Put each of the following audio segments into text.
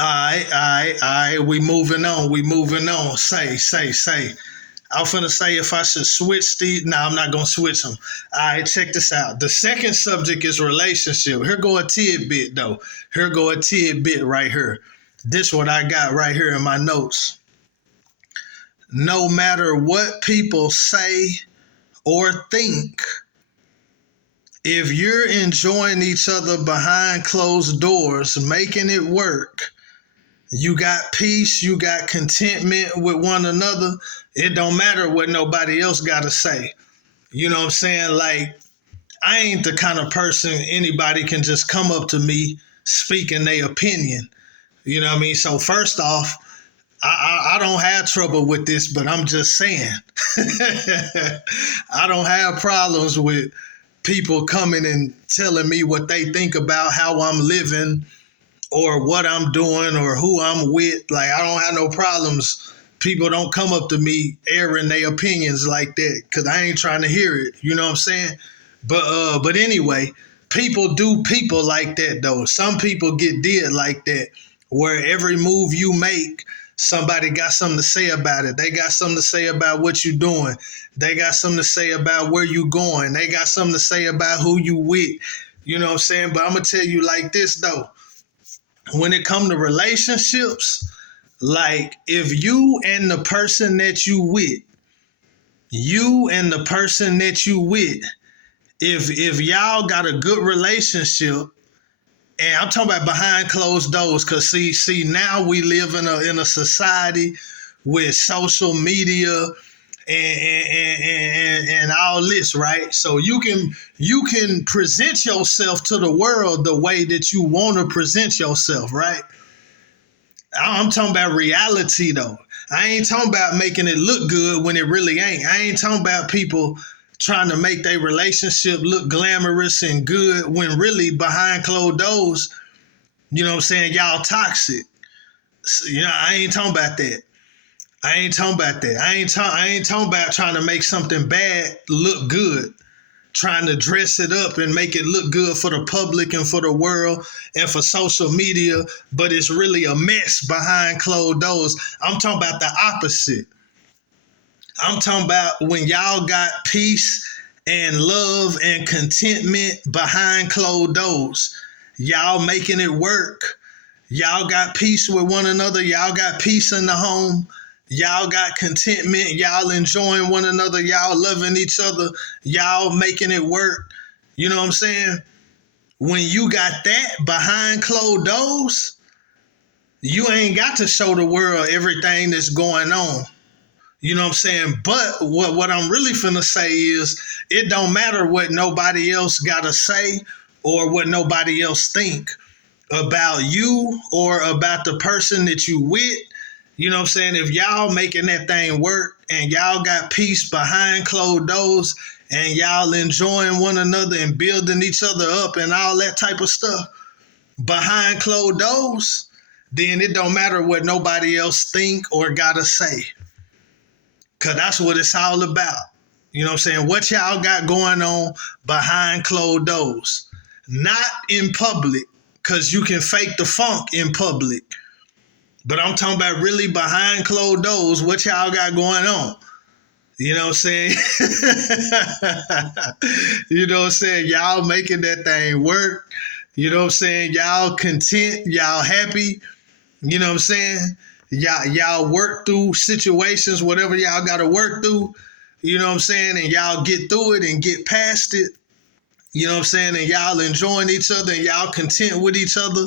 All right. We moving on. We moving on. Say. I was finna say if I should switch these. No, I'm not gonna switch them. All right, check this out. The second subject is relationship. Here go a tidbit though. Here go a tidbit right here. This what I got right here in my notes. No matter what people say or think, if you're enjoying each other behind closed doors, making it work, you got peace, you got contentment with one another, it don't matter what nobody else got to say. You know what I'm saying? Like, I ain't the kind of person anybody can just come up to me speaking their opinion. You know what I mean? So first off, I don't have trouble with this, but I'm just saying. I don't have problems with people coming and telling me what they think about how I'm living or what I'm doing or who I'm with. Like, I don't have no problems. People don't come up to me airing their opinions like that because I ain't trying to hear it. You know what I'm saying? But anyway, people do people like that though. Some people get did like that, where every move you make, somebody got something to say about it. They got something to say about what you're doing. They got something to say about where you going. They got something to say about who you with. You know what I'm saying? But I'm gonna tell you like this though. When it comes to relationships, like if you and the person that you with, if y'all got a good relationship, and I'm talking about behind closed doors, cause see now we live in a society with social media and all this, right? So you can present yourself to the world the way that you want to present yourself, right? I'm talking about reality though. I ain't talking about making it look good when it really ain't. I ain't talking about people trying to make their relationship look glamorous and good when really behind closed doors, you know what I'm saying, y'all toxic. You know, I ain't talking about that. I ain't talking about that. I ain't talking about trying to make something bad look good, trying to dress it up and make it look good for the public and for the world and for social media, but it's really a mess behind closed doors. I'm talking about the opposite. I'm talking about when y'all got peace and love and contentment behind closed doors. Y'all making it work. Y'all got peace with one another. Y'all got peace in the home. Y'all got contentment. Y'all enjoying one another. Y'all loving each other. Y'all making it work. You know what I'm saying? When you got that behind closed doors, you ain't got to show the world everything that's going on. You know what I'm saying? But what I'm really finna say is it don't matter what nobody else gotta say or what nobody else think about you or about the person that you with. You know what I'm saying? If y'all making that thing work and y'all got peace behind closed doors and y'all enjoying one another and building each other up and all that type of stuff behind closed doors, then it don't matter what nobody else think or gotta say. Cause that's what it's all about. You know what I'm saying? What y'all got going on behind closed doors. Not in public, cause you can fake the funk in public. But I'm talking about really behind closed doors, what y'all got going on. You know what I'm saying? You know what I'm saying? Y'all making that thing work. You know what I'm saying? Y'all content, y'all happy. You know what I'm saying? Y'all work through situations, whatever y'all got to work through. You know what I'm saying? And y'all get through it and get past it. You know what I'm saying? And y'all enjoying each other and y'all content with each other.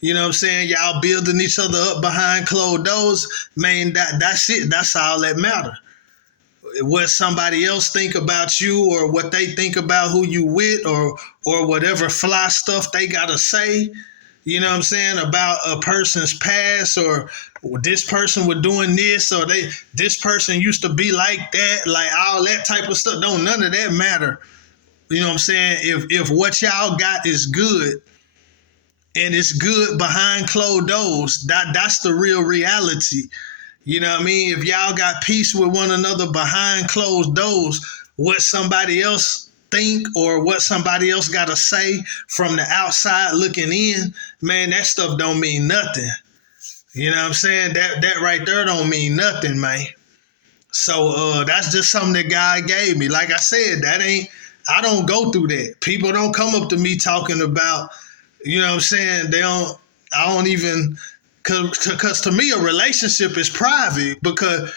You know what I'm saying? Y'all building each other up behind closed doors. Man, that's it. That's all that matter. What somebody else think about you or what they think about who you with or whatever fly stuff they got to say, you know what I'm saying, about a person's past or this person was doing this or this person used to be like that, like all that type of stuff. Don't none of that matter. You know what I'm saying? If what y'all got is good and it's good behind closed doors, that's the real reality. You know what I mean? If y'all got peace with one another behind closed doors, what somebody else think or what somebody else got to say from the outside looking in, man, that stuff don't mean nothing. You know what I'm saying? That right there don't mean nothing, man. So that's just something that God gave me. Like I said, I don't go through that. People don't come up to me talking about, you know what I'm saying? I don't even, cause to me a relationship is private, because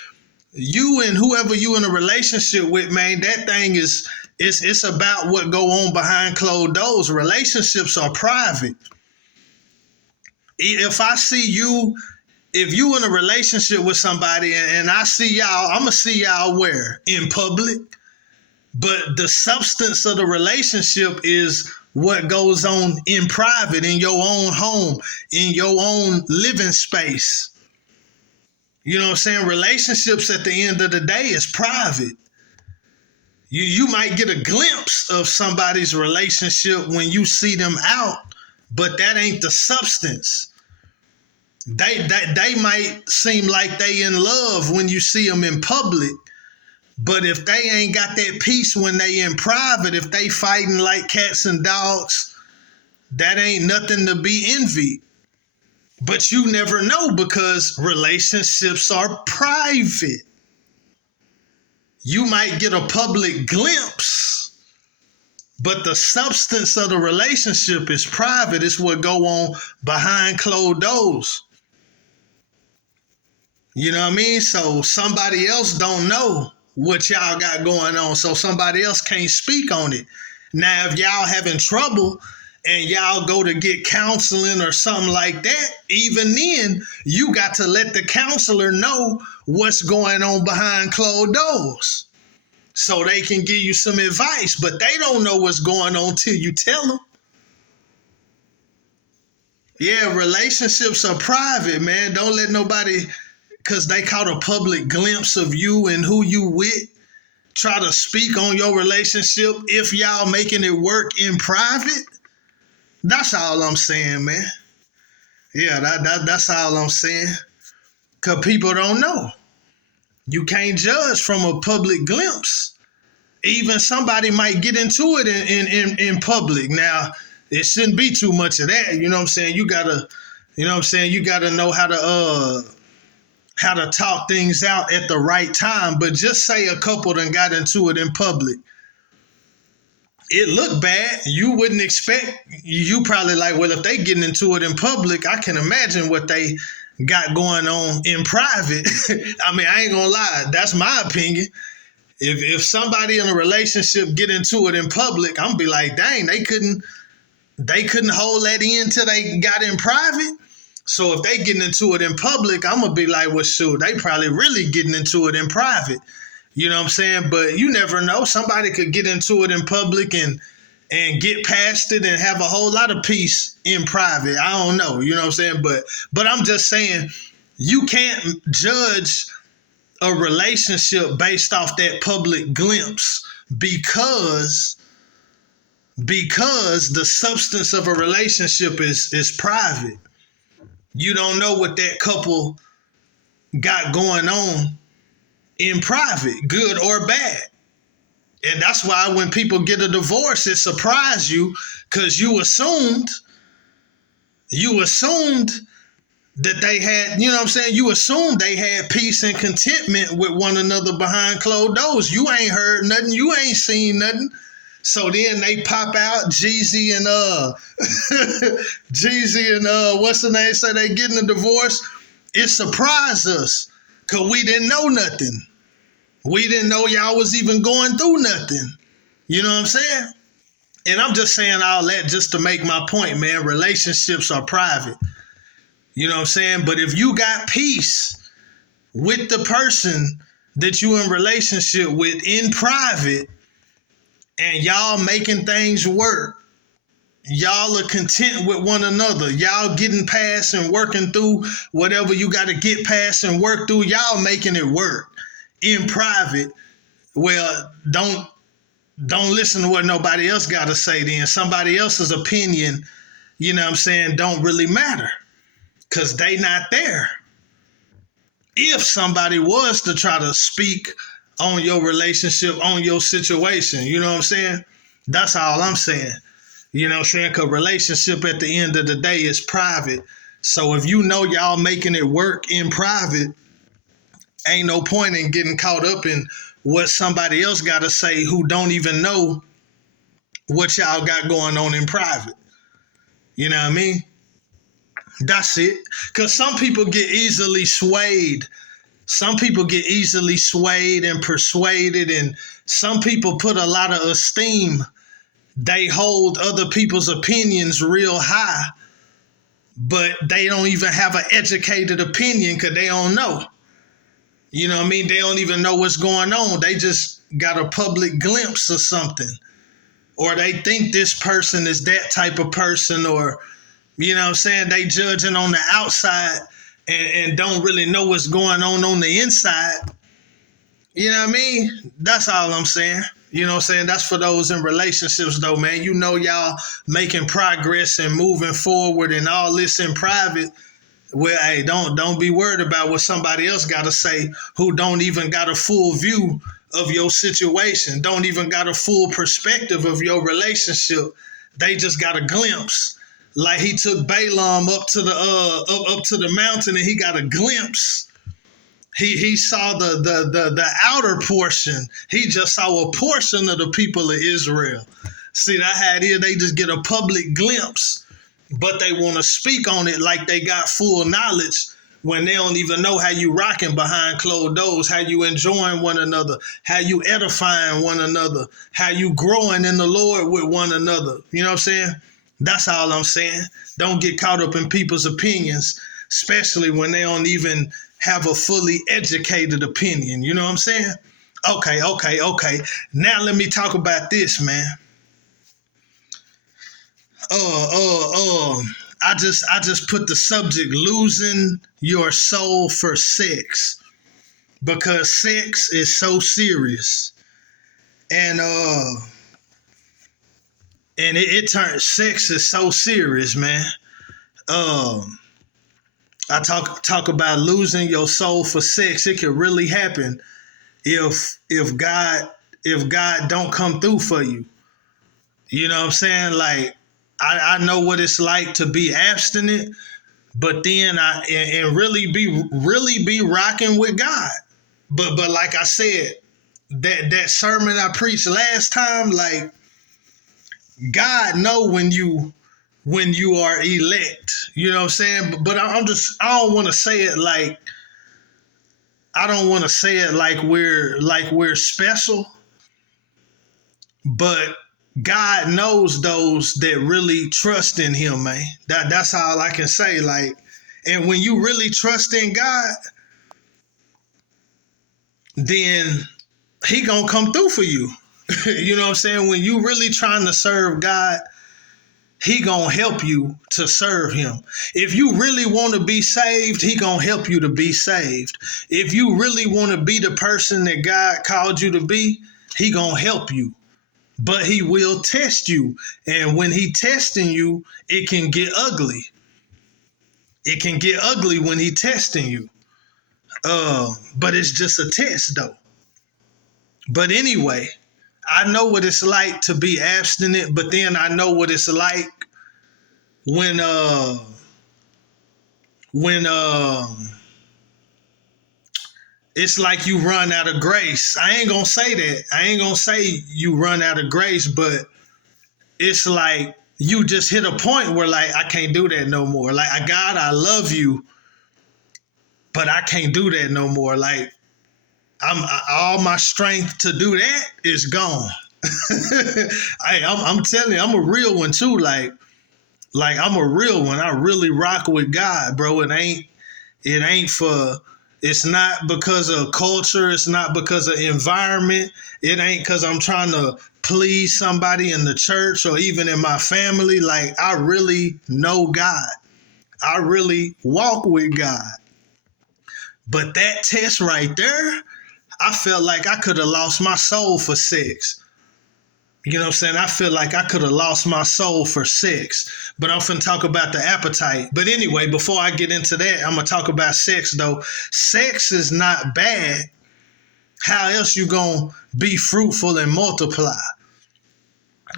you and whoever you in a relationship with, man, that thing is, it's about what go on behind closed doors. Relationships are private. If I see you, if you in a relationship with somebody and I see y'all, I'm gonna see y'all where? In public. But the substance of the relationship is what goes on in private, in your own home, in your own living space. You know what I'm saying? Relationships at the end of the day is private. You might get a glimpse of somebody's relationship when you see them out, but that ain't the substance. They might seem like they in love when you see them in public, but if they ain't got that peace when they in private, if they fighting like cats and dogs, that ain't nothing to be envied. But you never know, because relationships are private. You might get a public glimpse, but the substance of the relationship is private. It's what go on behind closed doors. You know what I mean? So somebody else don't know what y'all got going on. So somebody else can't speak on it. Now, if y'all having trouble and y'all go to get counseling or something like that, even then, you got to let the counselor know what's going on behind closed doors so they can give you some advice. But they don't know what's going on till you tell them. Yeah, relationships are private, man. Don't let nobody, because they caught a public glimpse of you and who you with, try to speak on your relationship if y'all making it work in private. That's all I'm saying, man. Yeah, that's all I'm saying. Because people don't know. You can't judge from a public glimpse. Even somebody might get into it in public. Now, it shouldn't be too much of that. You know what I'm saying? You gotta know how to talk things out at the right time. But just say a couple done got into it in public. It looked bad. You wouldn't expect. You probably like, well, if they getting into it in public, I can imagine what they got going on in private. I mean, I ain't gonna lie. That's my opinion. If somebody in a relationship get into it in public, I'm gonna be like, dang, they couldn't hold that in till they got in private. So if they getting into it in public, I'm gonna be like, well, shoot, they probably really getting into it in private. You know what I'm saying? But you never know. Somebody could get into it in public and get past it and have a whole lot of peace in private. I don't know. You know what I'm saying? But I'm just saying, you can't judge a relationship based off that public glimpse, because the substance of a relationship is private. You don't know what that couple got going on in private, good or bad. And that's why when people get a divorce, it surprised you, because you assumed that they had, you know what I'm saying? You assumed they had peace and contentment with one another behind closed doors. You ain't heard nothing. You ain't seen nothing. So then they pop out, Jeezy and what's the name? Say they getting a divorce. It surprised us, because we didn't know nothing. We didn't know y'all was even going through nothing. You know what I'm saying? And I'm just saying all that just to make my point, man. Relationships are private. You know what I'm saying? But if you got peace with the person that you in relationship with in private, and y'all making things work, y'all are content with one another, y'all getting past and working through whatever you got to get past and work through, y'all making it work in private, well, don't listen to what nobody else got to say then. Somebody else's opinion, you know what I'm saying, don't really matter, because they not there. If somebody was to try to speak on your relationship, on your situation, you know what I'm saying? That's all I'm saying. You know what I'm saying? Because relationship at the end of the day is private. So if you know y'all making it work in private, ain't no point in getting caught up in what somebody else got to say who don't even know what y'all got going on in private. You know what I mean? That's it. Because some people get easily swayed. Some people get easily swayed and persuaded, and some people put a lot of esteem. They hold other people's opinions real high, but they don't even have an educated opinion because they don't know. You know what I mean? They don't even know what's going on. They just got a public glimpse of something. Or they think this person is that type of person, or, you know what I'm saying, they judging on the outside and don't really know what's going on the inside. You know what I mean? That's all I'm saying. You know what I'm saying? That's for those in relationships, though, man. You know y'all making progress and moving forward and all this in private. Well, hey, don't be worried about what somebody else got to say who don't even got a full view of your situation, don't even got a full perspective of your relationship. They just got a glimpse. Like he took Balaam up to the mountain and he got a glimpse. He saw the outer portion. He just saw a portion of the people of Israel. See, that had here, they just get a public glimpse, but they want to speak on it like they got full knowledge when they don't even know how you rocking behind closed doors, how you enjoying one another, how you edifying one another, how you growing in the Lord with one another. You know what I'm saying? That's all I'm saying. Don't get caught up in people's opinions, especially when they don't even have a fully educated opinion. You know what I'm saying? Okay. Now let me talk about this, man. I just put the subject losing your soul for sex, because sex is so serious, and it turns, sex is so serious, man. I talk about losing your soul for sex. It could really happen if God don't come through for you. You know what I'm saying? Like, I know what it's like to be abstinent, but then and really be rocking with God. But like I said, that sermon I preached last time, like, God know when you are elect. You know what I'm saying? But I don't want to say it like, I don't want to say it like we're special, but God knows those that really trust in him, man. That's all I can say. Like, and when you really trust in God, then he gonna come through for you. You know what I'm saying? When you really trying to serve God, he gonna help you to serve him. If you really want to be saved, he gonna help you to be saved. If you really want to be the person that God called you to be, he gonna help you. But he will test you. And when he testing you, it can get ugly. It can get ugly when he testing you. But it's just a test, though. But anyway, I know what it's like to be abstinent, but then I know what it's like when when it's like you run out of grace. I ain't gonna say that. I ain't gonna say you run out of grace, but it's like you just hit a point where, like, I can't do that no more. Like, God, I love you, but I can't do that no more. Like, all my strength to do that is gone. I'm telling you, I'm a real one too. Like I'm a real one. I really rock with God, bro. It ain't for, it's not because of culture. It's not because of environment. It ain't because I'm trying to please somebody in the church or even in my family. Like, I really know God. I really walk with God. But that test right there, I felt like I could have lost my soul for sex. You know what I'm saying? I feel like I could have lost my soul for sex. But I'm finna talk about the appetite. But anyway, before I get into that, I'm gonna talk about sex, though. Sex is not bad. How else you gonna be fruitful and multiply?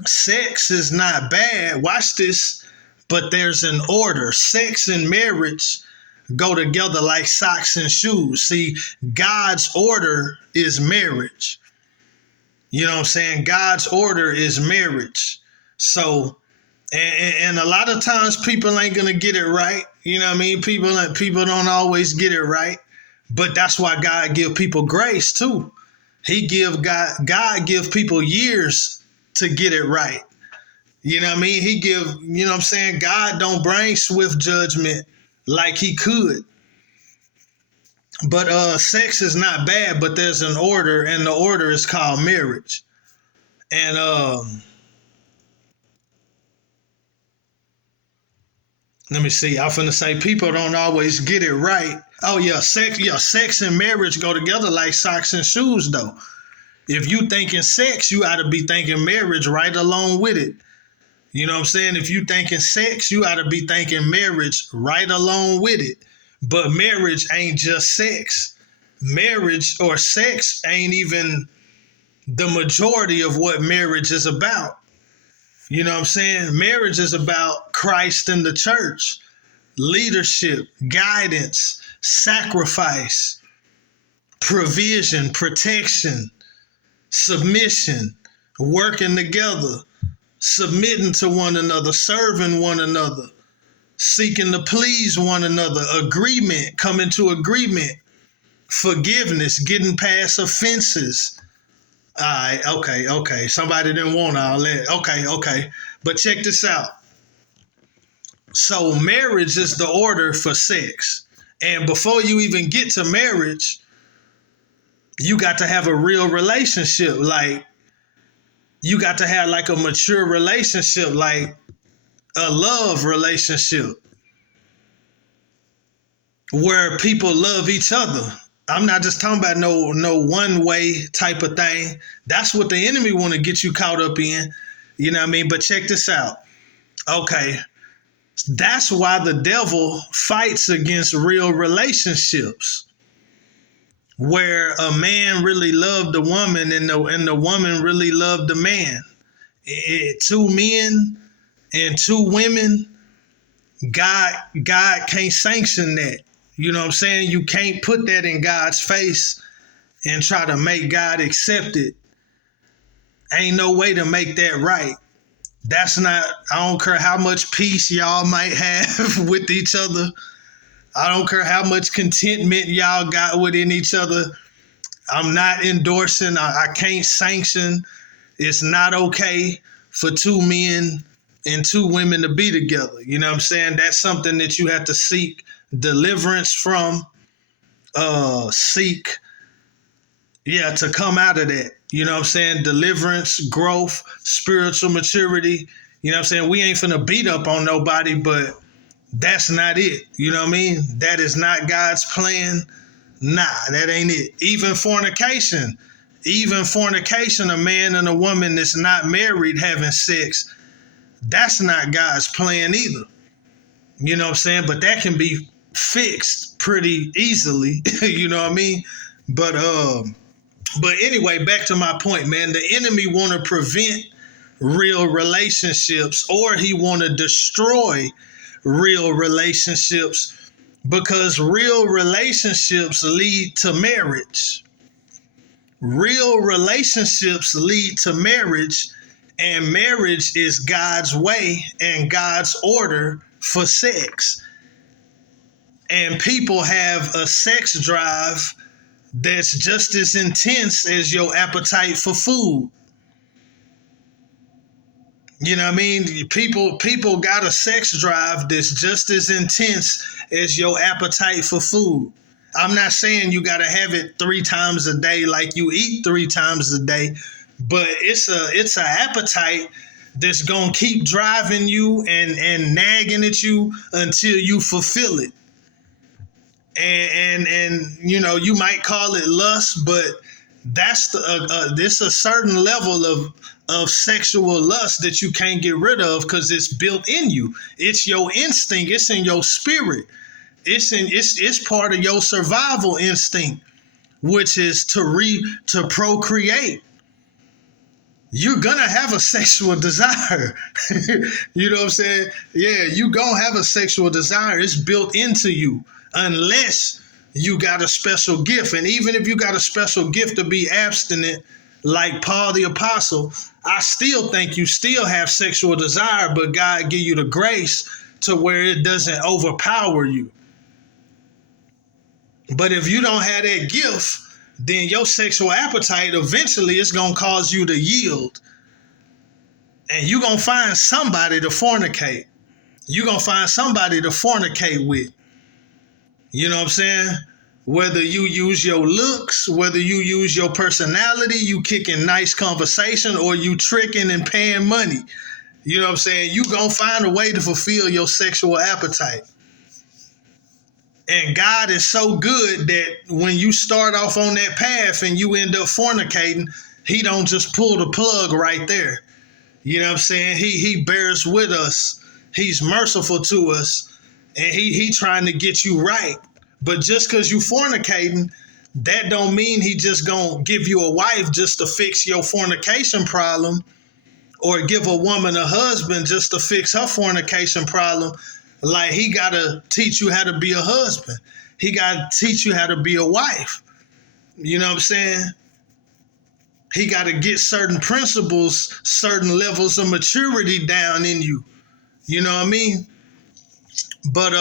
Sex is not bad. Watch this. but there's an order. Sex and marriage go together like socks and shoes. See, God's order is marriage. You know what I'm saying? God's order is marriage. So, and a lot of times people ain't gonna get it right. You know what I mean? People don't always get it right, but that's why God give people grace too. God give people years to get it right. You know what I mean? You know what I'm saying? God don't bring swift judgment like he could. But sex is not bad, but there's an order, and the order is called marriage. And let me see. I'm finna say people don't always get it right. Oh yeah, sex and marriage go together like socks and shoes though. If you thinking sex, you ought to be thinking marriage right along with it. You know what I'm saying? If you thinking sex, you ought to be thinking marriage right along with it. But marriage ain't just sex. Marriage or sex ain't even the majority of what marriage is about. You know what I'm saying? Marriage is about Christ and the church, leadership, guidance, sacrifice, provision, protection, submission, working together, submitting to one another, serving one another, seeking to please one another, agreement, coming to agreement, forgiveness, getting past offenses. All right, okay. Somebody didn't want all that. Okay. But check this out. So marriage is the order for sex. And before you even get to marriage, you got to have a real relationship. Like, you got to have like a mature relationship, like a love relationship where people love each other. I'm not just talking about no one way type of thing. That's what the enemy want to get you caught up in. You know what I mean? But check this out. Okay. That's why the devil fights against real relationships where a man really loved the woman and the woman really loved the man. Two men and two women, God can't sanction that. You know what I'm saying? You can't put that in God's face and try to make God accept it. Ain't no way to make that right. That's not, I don't care how much peace y'all might have with each other. I don't care how much contentment y'all got within each other. I'm not endorsing, I can't sanction. It's not okay for two men and two women to be together. You know what I'm saying? That's something that you have to seek deliverance from, to come out of that. You know what I'm saying? Deliverance, growth, spiritual maturity. You know what I'm saying? We ain't finna beat up on nobody, but that's not it. You know what I mean? That is not God's plan. Nah, that ain't it. Even fornication, a man and a woman that's not married having sex, that's not God's plan either. You know what I'm saying? But that can be fixed pretty easily. You know what I mean? But anyway, back to my point, man. The enemy want to prevent real relationships, or he want to destroy real relationships, because real relationships lead to marriage. Real relationships lead to marriage, and marriage is God's way and God's order for sex. And people have a sex drive that's just as intense as your appetite for food. You know what I mean? People got a sex drive that's just as intense as your appetite for food. I'm not saying you got to have it 3 times a day like you eat 3 times a day, but it's an appetite that's going to keep driving you and nagging at you until you fulfill it. And you know, you might call it lust, but that's there's a certain level of sexual lust that you can't get rid of because it's built in you. It's your instinct. It's in your spirit. It's part of your survival instinct, which is to procreate. you're gonna have a sexual desire. You know what I'm saying? Yeah, you gonna have a sexual desire. It's built into you, unless you got a special gift. And even if you got a special gift to be abstinent, like Paul the Apostle, I still think you still have sexual desire, but God give you the grace to where it doesn't overpower you. But if you don't have that gift, then your sexual appetite eventually is going to cause you to yield. And you're going to find somebody to fornicate. You're going to find somebody to fornicate with. You know what I'm saying? Whether you use your looks, whether you use your personality, you kicking nice conversation, or you tricking and paying money. You know what I'm saying? You're going to find a way to fulfill your sexual appetite. And God is so good that when you start off on that path and you end up fornicating, he don't just pull the plug right there. You know what I'm saying? He bears with us. He's merciful to us. And he trying to get you right. But just because you fornicating, that don't mean he just gonna give you a wife just to fix your fornication problem, or give a woman a husband just to fix her fornication problem. Like, he got to teach you how to be a husband. He got to teach you how to be a wife. You know what I'm saying? He got to get certain principles, certain levels of maturity down in you. You know what I mean? But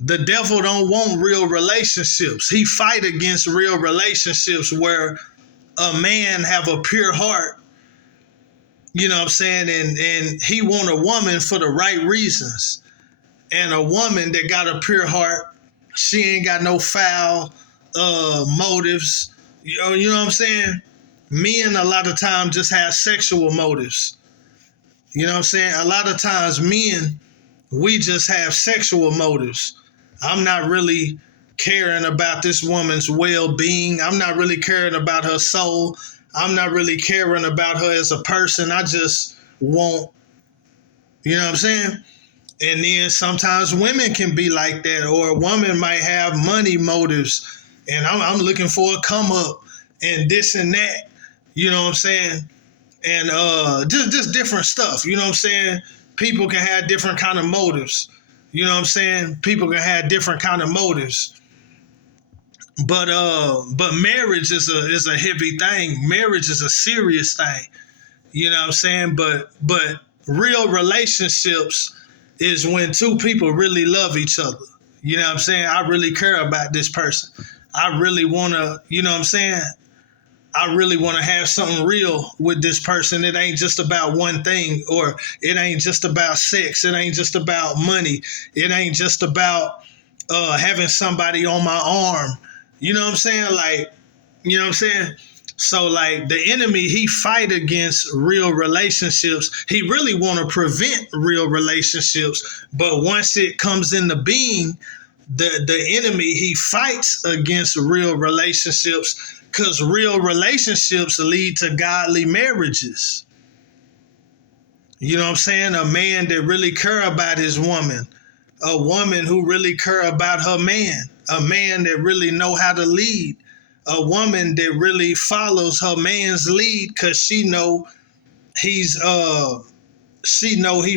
the devil don't want real relationships. He fight against real relationships where a man have a pure heart. You know what I'm saying? And he want a woman for the right reasons. And a woman that got a pure heart, she ain't got no foul motives. You know what I'm saying? Men a lot of times just have sexual motives. You know what I'm saying? A lot of times men, we just have sexual motives. I'm not really caring about this woman's well-being. I'm not really caring about her soul. I'm not really caring about her as a person. I just want, you know what I'm saying? And then sometimes women can be like that, or a woman might have money motives, and I'm looking for a come up and this and that, you know what I'm saying? And just different stuff, you know what I'm saying? People can have different kind of motives, you know what I'm saying? People can have different kind of motives. But marriage is a heavy thing. Marriage is a serious thing. You know what I'm saying? But real relationships is when two people really love each other. You know what I'm saying? I really care about this person. I really want to, you know what I'm saying? I really want to have something real with this person. It ain't just about one thing, or it ain't just about sex. It ain't just about money. It ain't just about having somebody on my arm. You know what I'm saying? Like, you know what I'm saying? So, like, the enemy, he fight against real relationships. He really want to prevent real relationships. But once it comes into being, the enemy, he fights against real relationships, because real relationships lead to godly marriages. You know what I'm saying? A man that really care about his woman. A woman who really care about her man. A man that really know how to lead. A woman that really follows her man's lead, because she know he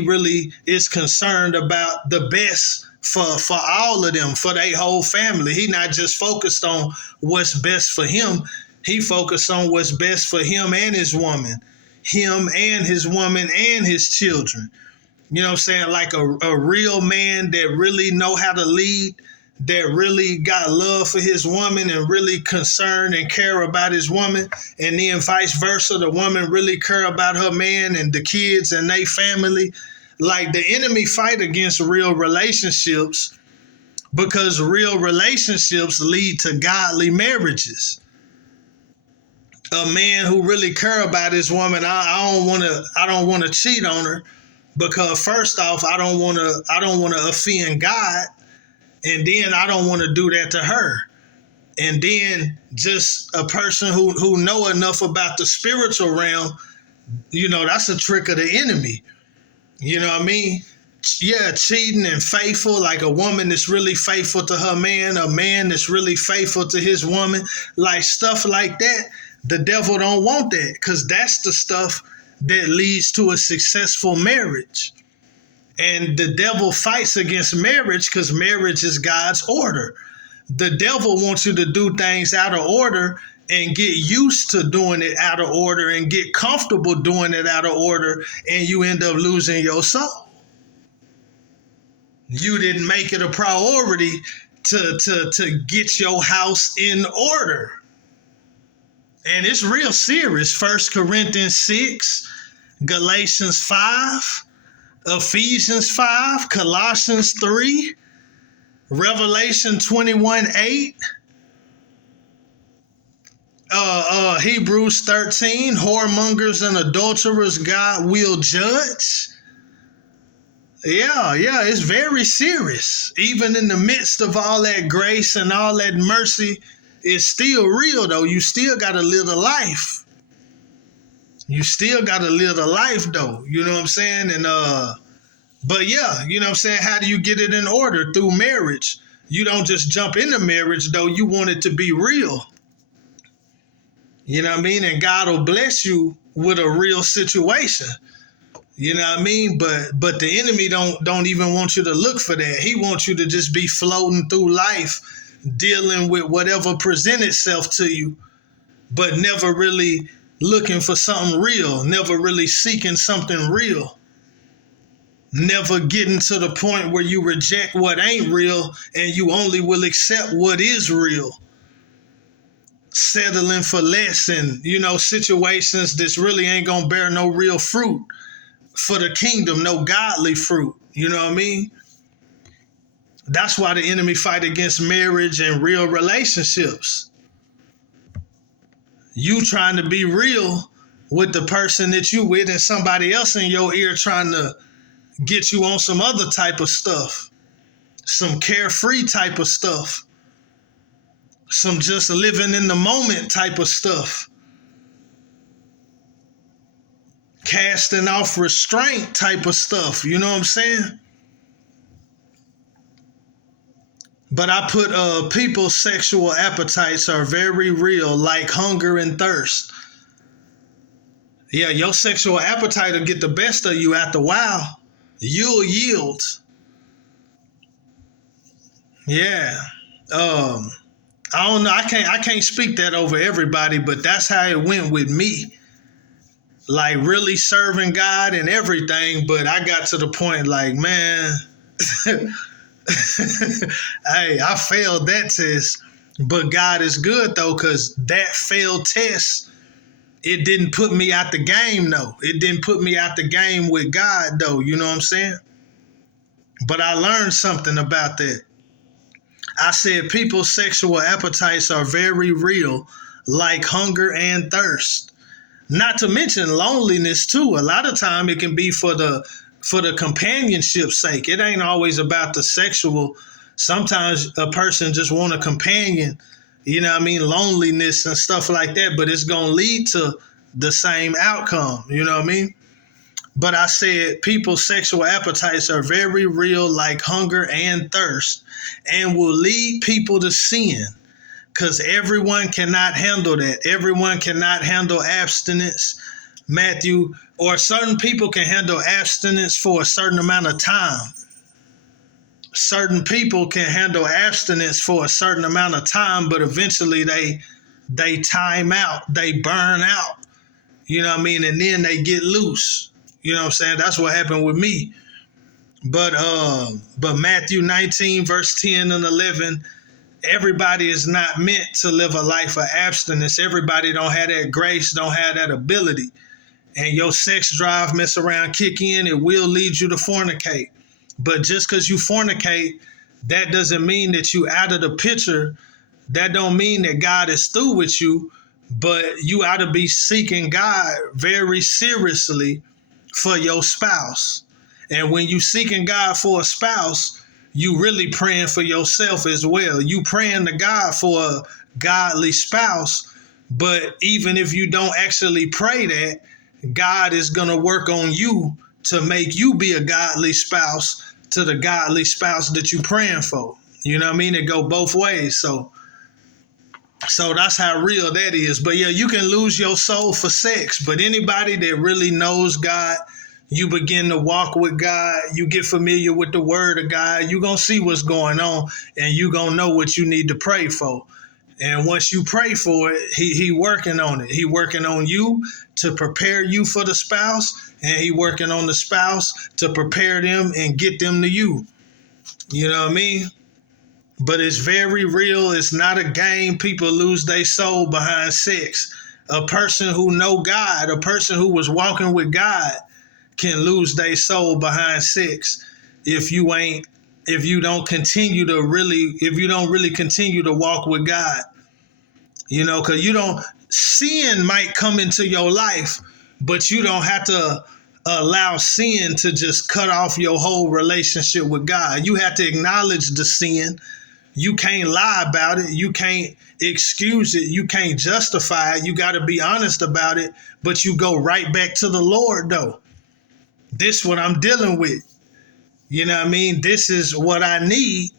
really is concerned about the best for all of them, for their whole family. He not just focused on what's best for him. He focused on what's best for him and his woman, him and his woman and his children. You know what I'm saying? Like a real man that really know how to lead, that really got love for his woman and really concerned and care about his woman. And then vice versa, the woman really care about her man and the kids and their family. Like, the enemy fight against real relationships, because real relationships lead to godly marriages. A man who really care about his woman, I don't want to cheat on her, because first off, I don't want to offend God, and then I don't want to do that to her. And then just a person who know enough about the spiritual realm, you know, that's a trick of the enemy. You know what I mean? Yeah, cheating and faithful, like a woman that's really faithful to her man, a man that's really faithful to his woman, like stuff like that. The devil don't want that, because that's the stuff that leads to a successful marriage. And the devil fights against marriage because marriage is God's order. The devil wants you to do things out of order and get used to doing it out of order and get comfortable doing it out of order, and you end up losing your soul. You didn't make it a priority to get your house in order. And it's real serious. 1 Corinthians 6, Galatians 5, Ephesians 5, Colossians 3, Revelation 21:8, Hebrews 13, whoremongers and adulterers God will judge. Yeah, it's very serious. Even in the midst of all that grace and all that mercy, it's still real though. You still got to live the life. You still got to live the life though. You know what I'm saying? And but yeah, you know what I'm saying? How do you get it in order? Through marriage. You don't just jump into marriage though. You want it to be real. You know what I mean? And God will bless you with a real situation. You know what I mean? But the enemy don't even want you to look for that. He wants you to just be floating through life, dealing with whatever presents itself to you, but never really looking for something real, never really seeking something real, never getting to the point where you reject what ain't real and you only will accept what is real. Settling for less and, situations that really ain't gonna bear no real fruit for the kingdom, no godly fruit. You know what I mean? That's why the enemy fight against marriage and real relationships. You trying to be real with the person that you with, and somebody else in your ear trying to get you on some other type of stuff, some carefree type of stuff, some just living in the moment type of stuff, casting off restraint type of stuff. You know what I'm saying? But I put people's sexual appetites are very real, like hunger and thirst. Yeah, your sexual appetite will get the best of you after a while. You'll yield. Yeah. I don't know. I can't speak that over everybody, but that's how it went with me. Like really serving God and everything, but I got to the point like, man, hey, I failed that test, but God is good though, because that failed test, it didn't put me out the game though. It didn't put me out the game with God though, you know what I'm saying? But I learned something about that. I said people's sexual appetites are very real, like hunger and thirst. Not to mention loneliness too. A lot of time it can be for the companionship's sake. It ain't always about the sexual. Sometimes a person just want a companion, you know what I mean? Loneliness and stuff like that, but it's going to lead to the same outcome, you know what I mean? But I said people's sexual appetites are very real, like hunger and thirst, and will lead people to sin. Because everyone cannot handle that. Everyone cannot handle abstinence, Matthew, or certain people can handle abstinence for a certain amount of time. Certain people can handle abstinence for a certain amount of time, but eventually they time out, they burn out, you know what I mean? And then they get loose. You know what I'm saying? That's what happened with me. But Matthew 19, verse 10 and 11, everybody is not meant to live a life of abstinence. Everybody don't have that grace, don't have that ability. And your sex drive mess around, kick in, it will lead you to fornicate. But just because you fornicate, that doesn't mean that you out of the picture. That don't mean that God is through with you, but you ought to be seeking God very seriously for your spouse. And when you seeking God for a spouse, you really praying for yourself as well. You praying to God for a godly spouse, but even if you don't actually pray that, God is going to work on you to make you be a godly spouse to the godly spouse that you praying for. You know what I mean? It go both ways. So So that's how real that is. But yeah, you can lose your soul for sex. But anybody that really knows God, you begin to walk with God, you get familiar with the word of God, you're going to see what's going on and you're going to know what you need to pray for. And once you pray for it, he working on it. He working on you to prepare you for the spouse, and he working on the spouse to prepare them and get them to you. You know what I mean? But it's very real. It's not a game. People lose their soul behind sex. A person who know God, a person who was walking with God, can lose their soul behind sex if you don't really continue to walk with God. You know, because sin might come into your life, but you don't have to allow sin to just cut off your whole relationship with God. You have to acknowledge the sin. You can't lie about it. You can't excuse it. You can't justify it. You got to be honest about it, but you go right back to the Lord, though. This is what I'm dealing with. You know what I mean? This is what I need,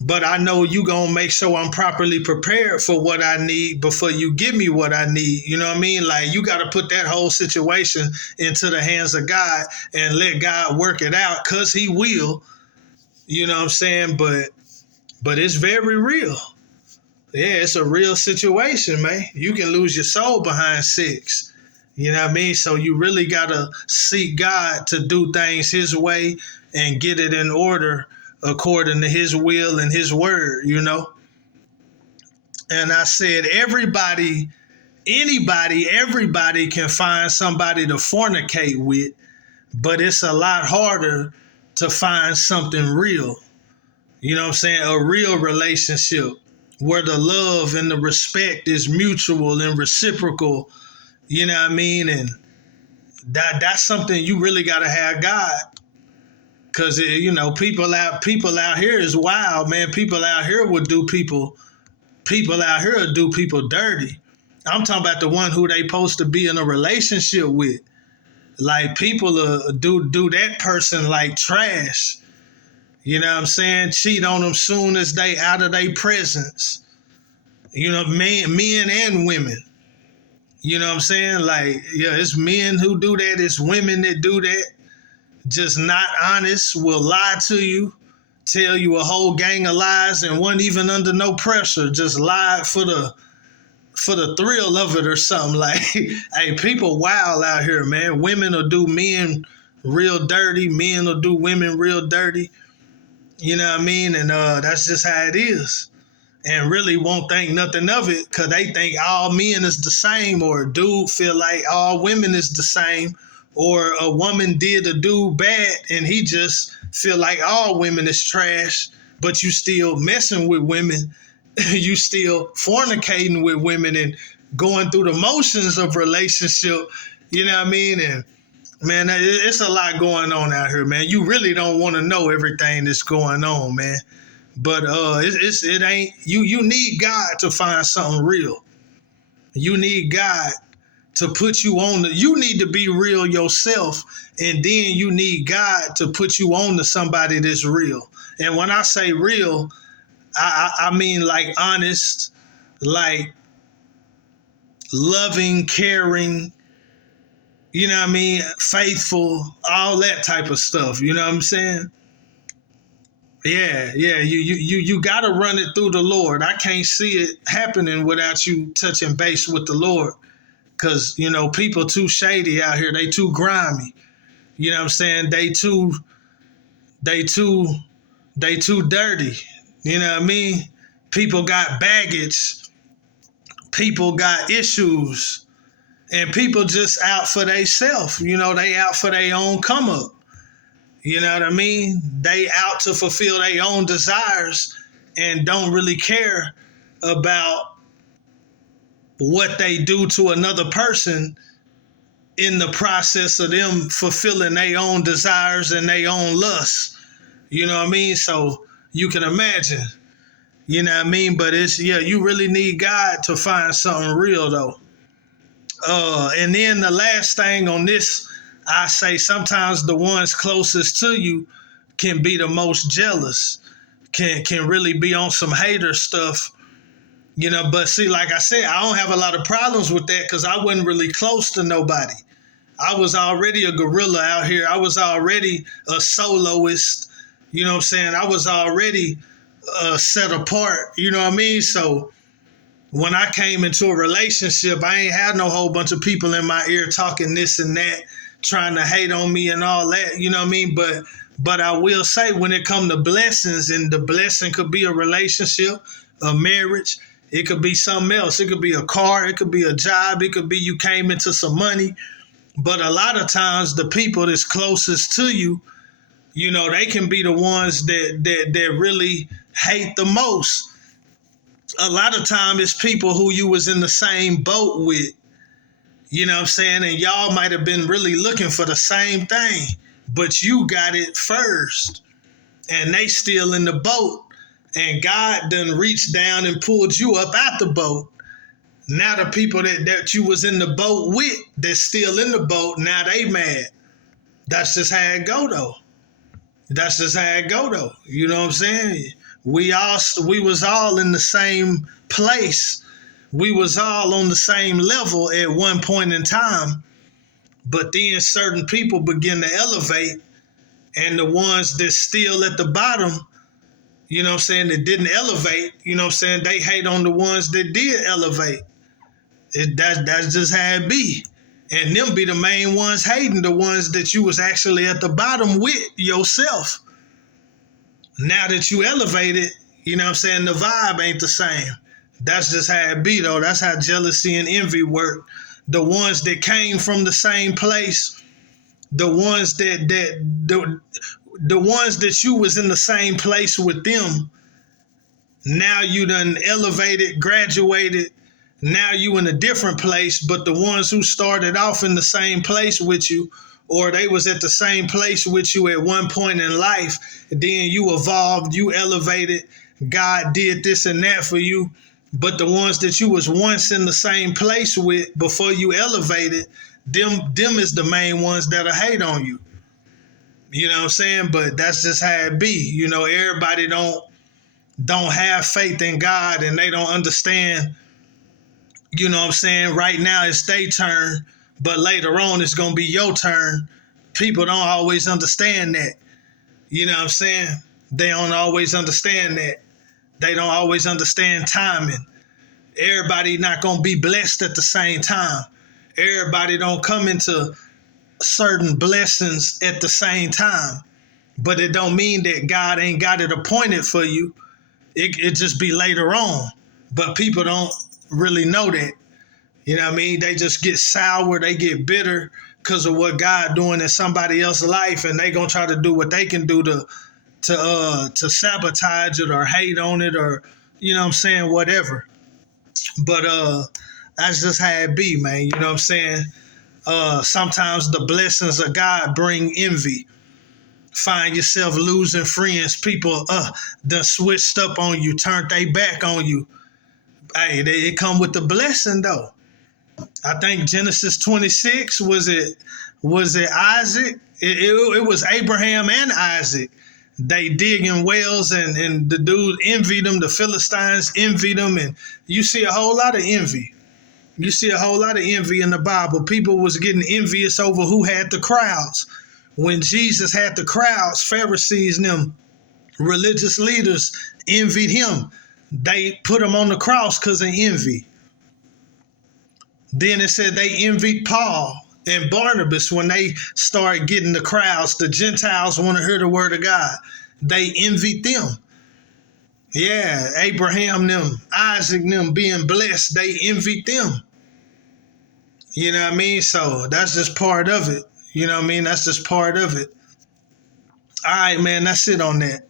but I know you going to make sure I'm properly prepared for what I need before you give me what I need. You know what I mean? Like, you got to put that whole situation into the hands of God and let God work it out, because he will. You know what I'm saying? But it's very real. Yeah, it's a real situation, man. You can lose your soul behind sex. You know what I mean? So you really got to seek God to do things his way and get it in order according to his will and his word, you know? And I said, everybody can find somebody to fornicate with, but it's a lot harder to find something real. You know what I'm saying? A real relationship where the love and the respect is mutual and reciprocal. You know what I mean? And that's something you really got to have God. Because, you know, people out here is wild, man. People out here will do people out here will do people dirty. I'm talking about the one who they supposed to be in a relationship with. Like, people do that person like trash. You know what I'm saying? Cheat on them soon as they out of their presence. You know, men and women. You know what I'm saying? Like, yeah, it's men who do that. It's women that do that. Just not honest, will lie to you, tell you a whole gang of lies, and wasn't even under no pressure. Just lied for the thrill of it or something. Like, hey, people wild out here, man. Women will do men real dirty. Men will do women real dirty. You know what I mean? And that's just how it is. And really won't think nothing of it, because they think all men is the same, or a dude feel like all women is the same, or a woman did a dude bad and he just feel like all women is trash, but you still messing with women. You still fornicating with women and going through the motions of relationship. You know what I mean? And man, it's a lot going on out here, man. You really don't want to know everything that's going on, man. But it ain't you. You need God to find something real. You need God to put you on. You need to be real yourself, and then you need God to put you on to somebody that's real. And when I say real, I mean like honest, like loving, caring. You know what I mean? Faithful, all that type of stuff. You know what I'm saying? Yeah. You got to run it through the Lord. I can't see it happening without you touching base with the Lord, because, you know, people too shady out here. They too grimy. You know what I'm saying? They too dirty. You know what I mean? People got baggage. People got issues, and people just out for themselves. You know, they out for their own come up. You know what I mean? They out to fulfill their own desires and don't really care about what they do to another person in the process of them fulfilling their own desires and their own lusts. You know what I mean? So you can imagine, you know what I mean? But you really need God to find something real, though. And then the last thing on this, I say sometimes the ones closest to you can be the most jealous, can really be on some hater stuff, But see, like I said, I don't have a lot of problems with that because I wasn't really close to nobody. I was already a gorilla out here. I was already a soloist. You know what I'm saying? I was already set apart. You know what I mean? So when I came into a relationship, I ain't had no whole bunch of people in my ear talking this and that, trying to hate on me and all that. You know what I mean? But I will say, when it comes to blessings, and the blessing could be a relationship, a marriage, it could be something else. It could be a car, it could be a job, it could be you came into some money. But a lot of times, the people that's closest to you, they can be the ones that really hate the most. A lot of time it's people who you was in the same boat with, you know what I'm saying? And y'all might have been really looking for the same thing, but you got it first and they still in the boat. And God done reached down and pulled you up out the boat. Now the people that you was in the boat with, that's still in the boat, now they mad. That's just how it go though. That's just how it go though. You know what I'm saying? We was all in the same place. We was all on the same level at one point in time. But then certain people begin to elevate, and the ones that's still at the bottom, you know what I'm saying, that didn't elevate, you know what I'm saying, they hate on the ones that did elevate. That's just how it be. And them be the main ones hating the ones that you was actually at the bottom with yourself. Now that you elevated, you know what I'm saying, the vibe ain't the same. That's just how it be though. That's how jealousy and envy work. The ones that came from the same place, the ones the ones that you was in the same place with them, now you done elevated, graduated, now you in a different place, but the ones who started off in the same place with you, or they was at the same place with you at one point in life, then you evolved, you elevated, God did this and that for you. But the ones that you was once in the same place with before you elevated, them is the main ones that'll hate on you. You know what I'm saying? But that's just how it be. Everybody don't have faith in God, and they don't understand. You know what I'm saying? Right now it's their turn, but later on it's gonna be your turn. People don't always understand that. You know what I'm saying? They don't always understand that. They don't always understand timing. Everybody not gonna be blessed at the same time. Everybody don't come into certain blessings at the same time. But it don't mean that God ain't got it appointed for you. It just be later on. But people don't really know that. You know what I mean? They just get sour, they get bitter because of what God doing in somebody else's life, and they gonna try to do what they can do to sabotage it or hate on it, or you know what I'm saying, whatever. But that's just how it be, man. You know what I'm saying? Sometimes the blessings of God bring envy. Find yourself losing friends. People done switched up on you, turned their back on you. Hey, it come with the blessing though. I think Genesis 26, was it Isaac? It was Abraham and Isaac. They digging wells, and the dude envied them. The Philistines envied them, and you see a whole lot of envy. You see a whole lot of envy in the Bible. People was getting envious over who had the crowds. When Jesus had the crowds, Pharisees and them religious leaders envied him. They put him on the cross because of envy. Then it said they envied Paul and Barnabas when they started getting the crowds. The Gentiles want to hear the word of God. They envied them. Yeah, Abraham them, Isaac them being blessed, they envied them. You know what I mean? So that's just part of it. You know what I mean? That's just part of it. All right, man, that's it on that.